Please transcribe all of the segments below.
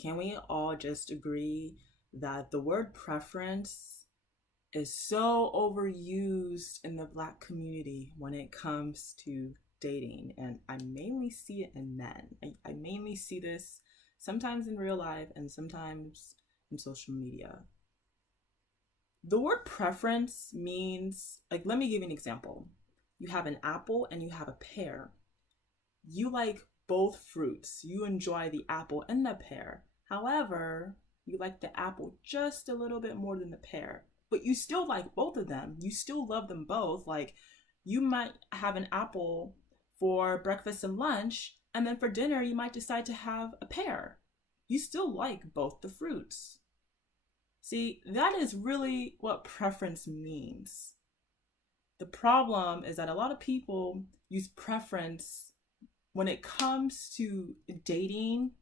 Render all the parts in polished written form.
can we all just agree that the word preference is so overused in the Black community when it comes to dating? And I mainly see it in men. I mainly see this sometimes in real life and sometimes in social media. The word preference means, like, let me give you an example. You have an apple and you have a pear. You like both fruits. You enjoy the apple and the pear. However, you like the apple just a little bit more than the pear. But you still like both of them. You still love them both. Like, you might have an apple for breakfast and lunch, and then for dinner, you might decide to have a pear. You still like both the fruits. See, that is really what preference means. The problem is that a lot of people use preference when it comes to dating.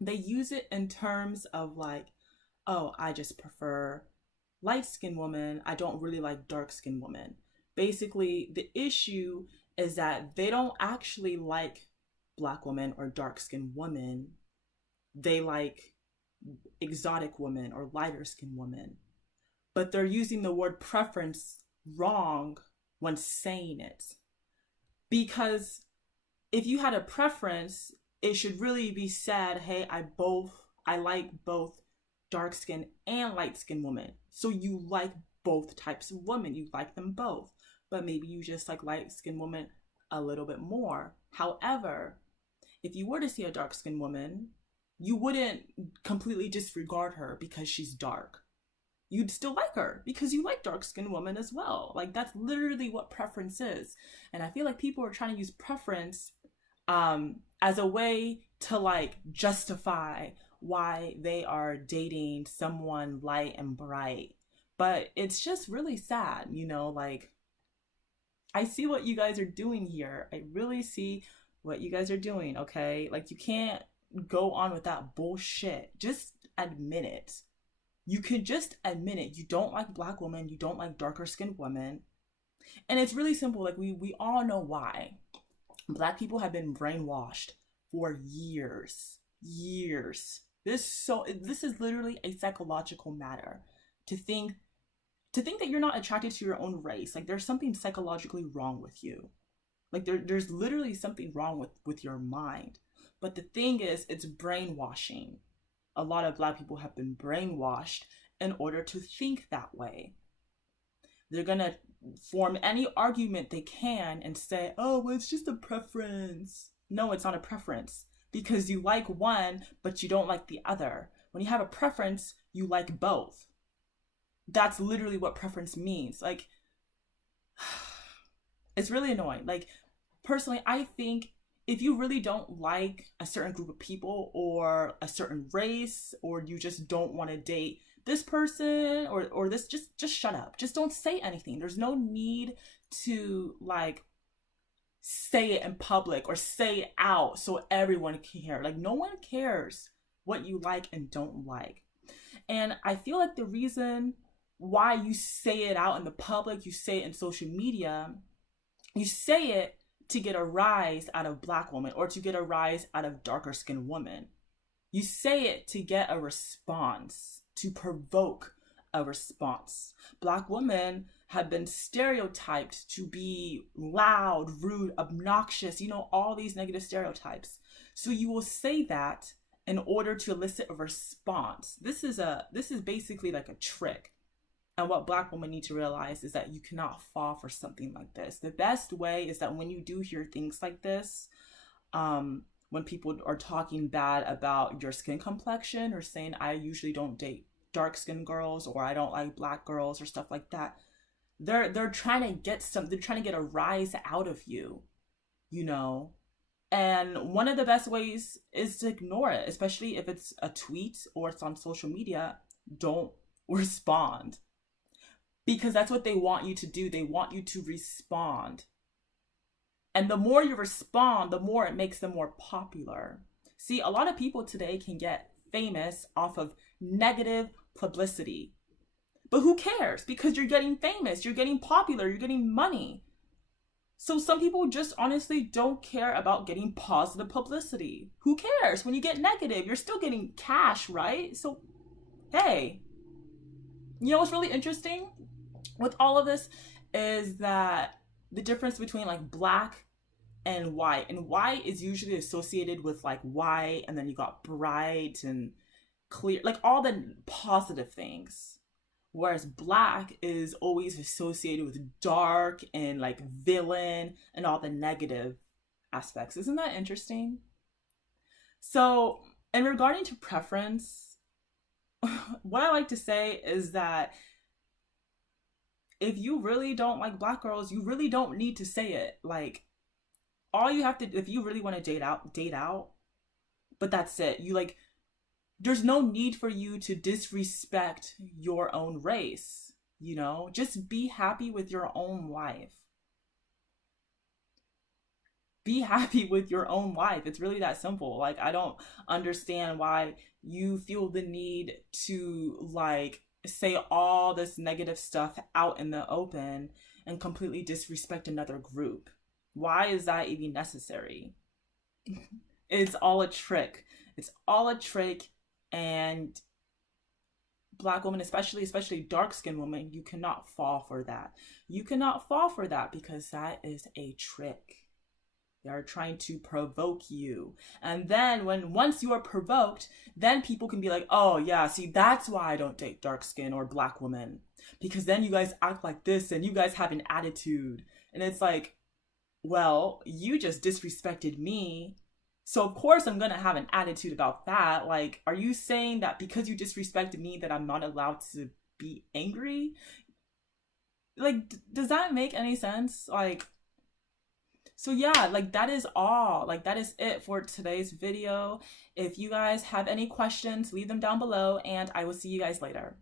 They use it in terms of like, oh, I just prefer light-skinned women. I don't really like dark-skinned women. Basically, the issue is that they don't actually like Black women or dark-skinned women. They like exotic women or lighter-skinned women. But they're using the word preference wrong when saying it. Because if you had a preference, it should really be said, hey, I like both dark-skinned and light-skinned women. So you like both types of women. You like them both. But maybe you just like light-skinned women a little bit more. However, if you were to see a dark-skinned woman, you wouldn't completely disregard her because she's dark. You'd still like her because you like dark-skinned women as well. Like, that's literally what preference is. And I feel like people are trying to use preference as a way to like justify why they are dating someone light and bright. But it's just really sad, you know, like, I see what you guys are doing here. I really see what you guys are doing, okay? Like, you can't go on with that bullshit. Just admit it. You could just admit it. You don't like Black women. You don't like darker skinned women. And it's really simple. Like, we all know why. Black people have been brainwashed for years. This is literally a psychological matter to think that you're not attracted to your own race. Like, there's something psychologically wrong with you. Like, there's literally something wrong with your mind. But the thing is, it's brainwashing. A lot of Black people have been brainwashed in order to think that way. They're gonna form any argument they can and say, oh, well, it's just a preference. No, it's not a preference, because you like one, but you don't like the other. When you have a preference, you like both. That's literally what preference means. Like, it's really annoying. Like, personally, I think if you really don't like a certain group of people or a certain race, or you just don't want to date this person or this, just shut up. Just don't say anything. There's no need to like say it in public or say it out so everyone can hear. Like, no one cares what you like and don't like. And I feel like the reason why you say it out in the public, you say it in social media, you say it to get a rise out of Black women or to get a rise out of darker skinned women. You say it to get a response, to provoke a response. Black women have been stereotyped to be loud, rude, obnoxious, all these negative stereotypes. So you will say that in order to elicit a response. This is basically like a trick. And what Black women need to realize is that you cannot fall for something like this. The best way is that when you do hear things like this, when people are talking bad about your skin complexion or saying, I usually don't date dark skinned girls, or I don't like Black girls, or stuff like that, they're trying to get a rise out of you, And one of the best ways is to ignore it, especially if it's a tweet or it's on social media. Don't respond. Because that's what they want you to do. They want you to respond. And the more you respond, the more it makes them more popular. See, a lot of people today can get famous off of negative publicity. But who cares? Because you're getting famous, you're getting popular, you're getting money. So some people just honestly don't care about getting positive publicity. Who cares? When you get negative, you're still getting cash, right? So, hey, you know what's really interesting with all of this is that the difference between like black and white is usually associated with like white, and then you got bright and clear, like all the positive things. Whereas black is always associated with dark and like villain and all the negative aspects. Isn't that interesting? So, in regarding to preference, what I like to say is that if you really don't like black girls, you really don't need to say it. Like, all you have to, if you really want to date out, but that's it. You like, there's no need for you to disrespect your own race, you know? Just be happy with your own life. Be happy with your own life. It's really that simple. Like, I don't understand why you feel the need to like say all this negative stuff out in the open and completely disrespect another group. Why is that even necessary? It's all a trick. It's all a trick. And black women, especially dark-skinned women, you cannot fall for that. You cannot fall for that because that is a trick. They are trying to provoke you. And then once you are provoked, then people can be like, oh yeah, see, that's why I don't date dark skin or black women. Because then you guys act like this and you guys have an attitude. And it's like, well, you just disrespected me. So of course I'm gonna have an attitude about that. Like, are you saying that because you disrespected me that I'm not allowed to be angry? Like, does that make any sense? Like, so yeah, like that is all. Like that is it for today's video. If you guys have any questions, leave them down below and I will see you guys later.